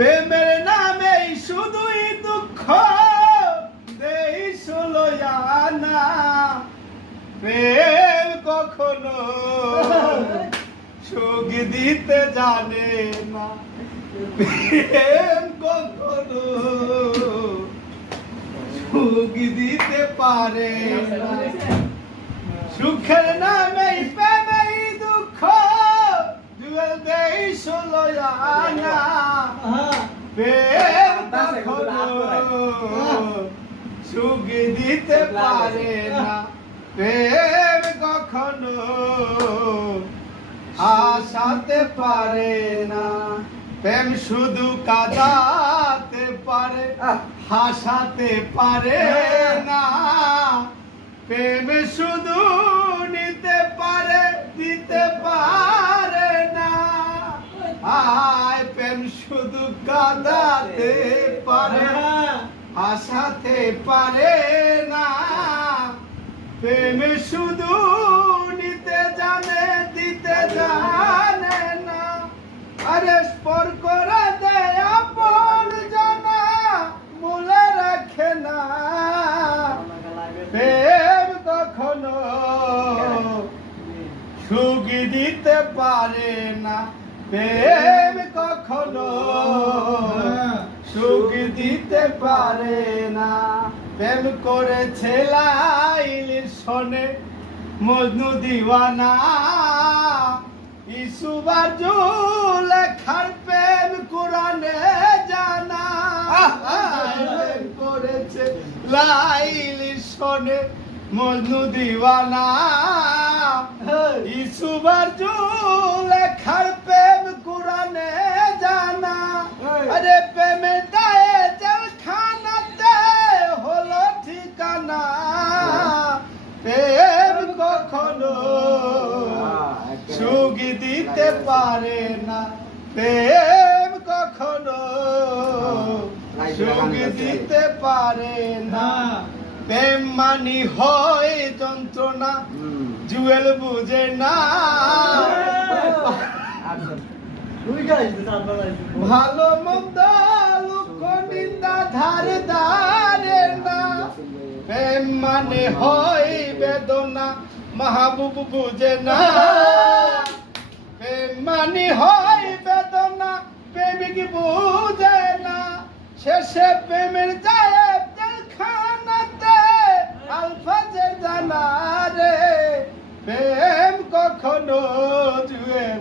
প্রেমের নামে শুধুই দুঃখ দেই ষোলোয়ানা প্রেম কখনো সুখ দিতে জানে না প্রেম কখনো সুখ দিতে পারে না সুখের নামে প্রেমেই দুঃখ জুয়েল দেই ষোলোয়ানা প্রেম কখনো সুখ দিতে পারে না প্রেম কখনো আসাতে পারে না প্রেম শুধু কাঁদাতে পারে হাসাতে পারে না প্রেম শুধু নিতে পারে দিতে পারে না আয় প্রেম শুধু কাঁদাতে পারে হাসাতে পারে না প্রেম শুধু নিতে জানে দিতে জানে না আরে স্পর করে দেয় আপন জানা মূলে রাখে না প্রেম কখনো সুখ দিতে পারে না প্রেম কখনো সুখ দিতে পারে না প্রেম করেছে লাইলির শোনে মজনু দিওয়ানা ইসুবাজু লেখার প্রেম কোরআনে জানা প্রেম করেছে লাইলির শোনে মজনু দিওয়ানা ইসুবাজু লেখার প্রেম কোরআনে জানা আরে প্রেমে দায়ে জেলখানাতে হলো ঠিকানা প্রেম কখনো সুখ দিতে পারে না প্রেম কখনো সুখ দিতে পারে না প্রেম মানি হয় যন্ত্রণা জুয়েল বুঝে না ভালো মন্দ লোক নিন্দা ধারে ধারে না প্রেম মানে হয় বেদনা মাহবুব বুঝে না প্রেম মানে হয় বেদনা প্রেমিক বুঝে না শেষে প্রেমের যায় জেলখানাতে আলফাজের জানা রে প্রেম কখনো জুয়েল